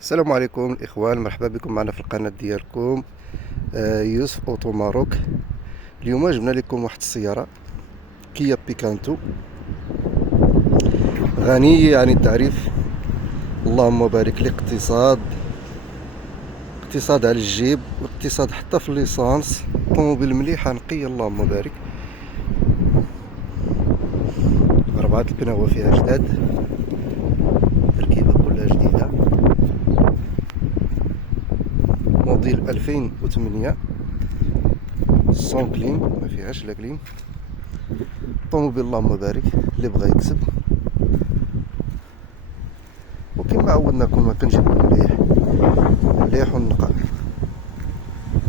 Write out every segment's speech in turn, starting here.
السلام عليكم الاخوان، مرحبا بكم معنا في القناه ديالكم. يوسف اوتو ماروك. اليوم جبنا لكم واحد السياره كيا بيكانتو غنيه عن التعريف. اللهم بارك. الاقتصاد اقتصاد على الجيب، واقتصاد حتى في الليسانس. طوموبيل مليحه نقيه اللهم بارك. 4 البناوه فيها جداد، تركيبه كلها جديده. موديل 2008 سون كليم، ما فيهاش لا كليم. طوموبيل اللهم بارك اللي بغى يكسب. وكما عودناكم ما كنجيبو مليح مليح ونقى.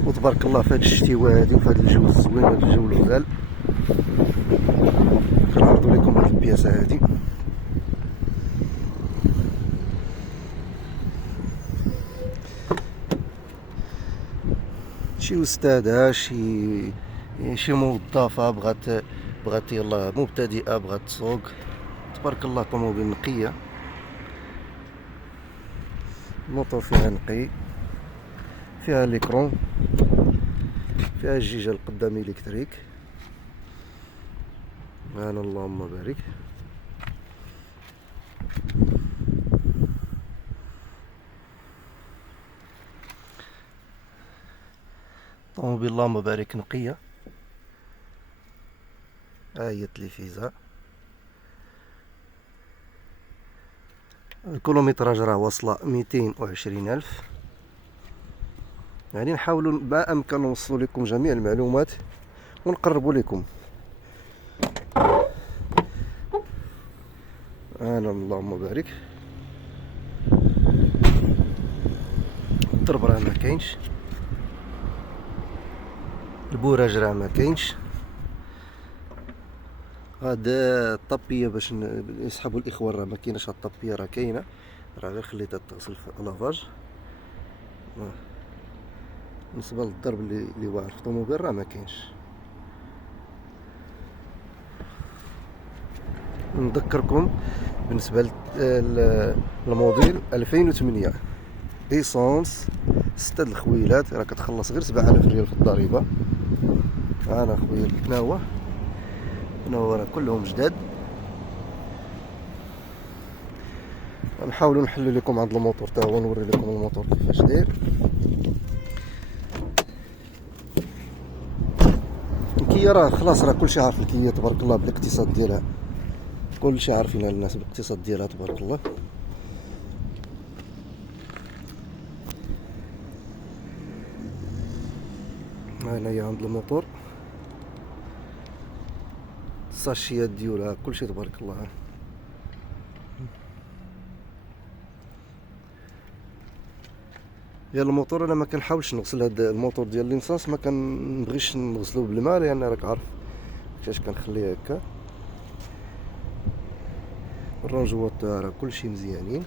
وتبارك الله في هاد الشتيوه هادي وفي هاد الجو الزوين وهاد الجو الغزال كنعرضو لكم هاد البياسه هادي. شي استاذه، شي موظفه بغات يلا مبتدئه بغات تسوق. تبارك الله طوموبيل نقيه، الموتور فيها نقي، فيها ليكرون، فيها الجيجه القدام الكتريك. انا اللهم بارك. طوموبيل اللهم بارك نقيه. هي التلفزه. الكيلومتراج راه واصله 220,000. يعني نحاولوا ما امكن نوصلوا لكم جميع المعلومات ونقربوا لكم. انا اللهم بارك. الضرب راه ما كاينش، البوراج راه ما كاينش. هذا الطبيه باش يسحبوا الاخوان راه ما كايناش. هاد الطبيه راه كاينه، راه غير خليتها تغسل في لافاج. بالنسبه للضرب اللي واعر في الطوموبيل راه ما كاينش. نذكركم بالنسبه للموديل 2008 ايسونس 6 الخويلات، راه كتخلص غير 7000 ريال في الضريبه. انا خويا البناوه راه كلهم جداد. نحاولوا نحلوا لكم عند الموتور تا هو، نوري لكم الموتور كيفاش داير. الكيا راه خلاص، راه كلشي عارف الكيا تبارك الله بالاقتصاد ديالها. كلشي عارفين الناس بالاقتصاد ديالها تبارك الله. هنايا عند الموتور، الساشيات ديالها كلشي تبارك الله. ديال الموتور انا ما كنحاولش نغسل هذا الموتور ديال لينسانس، ما كنبغيش نغسلو بالماء لان راك عارف كيفاش كنخليه هكا. الرنجوات راه كلشي مزيانين.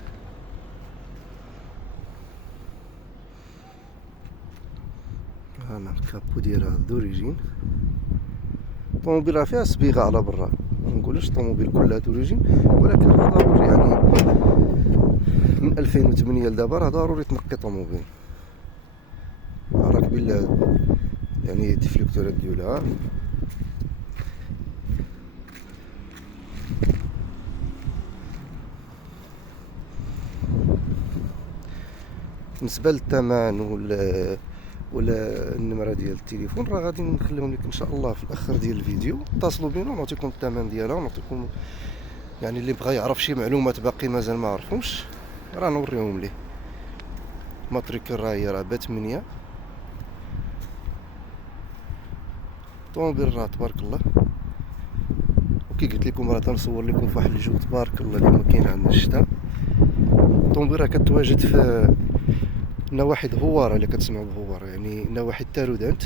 هانا الكابو ديالها دوريجين. الطوموبيل راه فيها صبيغه على برا، ما نقولش الطوموبيل كلها دوريجين، ولكن راه ضروري يعني من 2008 لدابا راه ضروري تنقي طوموبيل. راك بالله يعني الديفليكتورات ديالها. بالنسبه للثمن ولا النمره ديال التليفون راه غادي نخليهم لك ان شاء الله في الاخر ديال الفيديو. اتصلوا بينا ونعطيكم الثمن ديالها ونعطيكم يعني اللي بغى يعرف شي معلومات باقي مازال ما عرفهمش راه نوريهم ليه. ماتريكل راه هي راه ب8. طوموبيل راه تبارك الله. وكي قلت لكم راه تنصور لكم في واحد الجو تبارك الله اللي ما كاين عندنا الشتاء. الطوموبيل راه كتواجد في نواحي هواره، اللي كتسمعوا بهواره يعني نواحي التارودانت.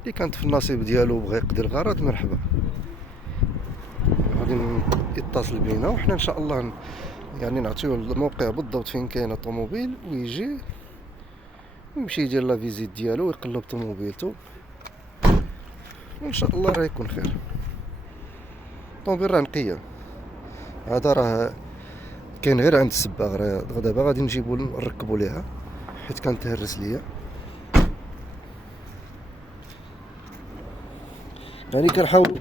اللي كانت في النصيب ديالو بغى يقضي الغرض مرحبا، غادي يتصل بينا وحنا ان شاء الله يعني نعطيو الموقع بالضبط فين كاين الطوموبيل، ويجي ويمشي يدير لا فيزيت ديالو ويقلب طوموبيلتو، وان شاء الله راه يكون خير. الطوموبيل راه نقيه. هذا راه كاين غير عند السباغ، راه دابا غادي نجيبو نركبو ليها حيت كان تهرس ليا. يعني كنحاول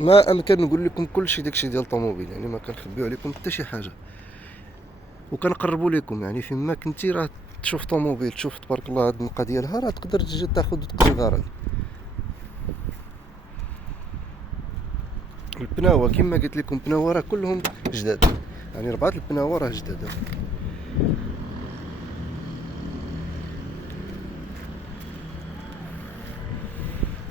ما امكن نقول لكم كلشي داكشي ديال الطوموبيل، يعني ما كنخبيو عليكم حتى شي حاجه، وكنقربوا لكم. يعني فيما كنتي راه تشوف طوموبيل، تشوف تبارك الله هاد النقا ديالها، راه تقدر تجي تاخذ وتقضي الغرض. البناوه كما قلت لكم، البناوه راه كلهم جداد، يعني 4 البناوه راه جداد.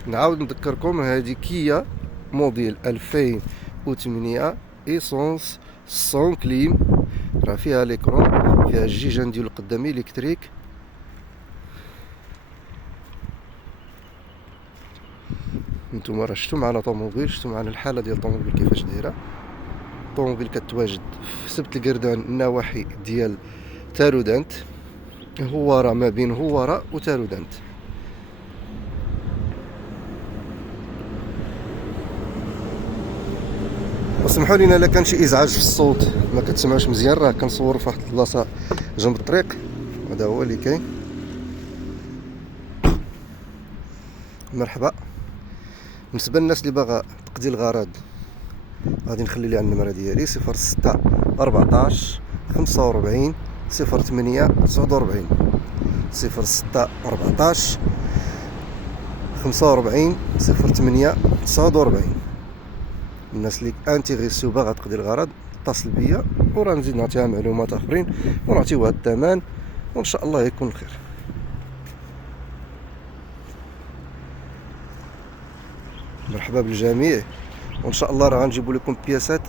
نعاود نذكركم، هذه كيا موديل 2008 ايسونس 100 كليم، راه فيها ليكرون، فيها الجيجان ديال القدامي الكتريك. نتوما راه شفتوا معنا طوموبيل، شفتوا معنا الحاله ديال الطوموبيل كيفاش دايره. الطوموبيل كتواجد في سبت القردان، النواحي ديال تارودانت، هوارة، ما بين هوارة وتارودانت. وسمحوا لينا الا كان شي ازعاج في الصوت ما كتسمعوش مزيان، راه كنصور في واحد البلاصه جنب الطريق، هذا هو اللي كاين. مرحبا. بالنسبه للناس اللي باغا تقضي الغرض، غادي نخلي ليها النمره ديالي 06 14 45 08 49 06 14 45 08 49. الناس اللي انتيغيسيو باغا تقضي الغرض اتصل بيا، وراه نزيد نعطيها معلومات اخرين ونعطيوها الثمن، وان شاء الله يكون الخير. مرحبا بالجميع، وان شاء الله راه غنجيبوا لكم بياسات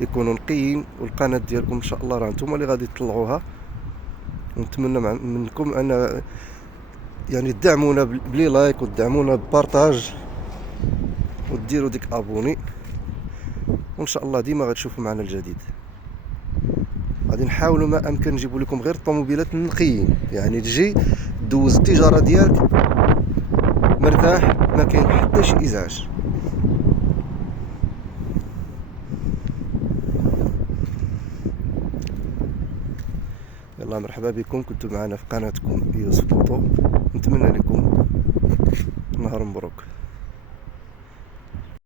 يكونوا نقيين، والقناه ديالكم ان شاء الله راه نتوما اللي غادي تطلعوها. ونتمنى منكم ان يعني تدعمونا بلي لايك، وتدعمونا ببارطاج، وديروا ديك ابوني، وان شاء الله ديما غتشوفوا معنا الجديد. غادي نحاولوا ما امكن نجيبوا لكم غير الطوموبيلات النقيين، يعني تجي دوز التجاره ديالك مرتاح، ما كاين حتى شي ازعاج. يلا مرحبا بكم، كنتوا معنا في قناتكم يوسف بوطو، نتمنى لكم نهار مبروك.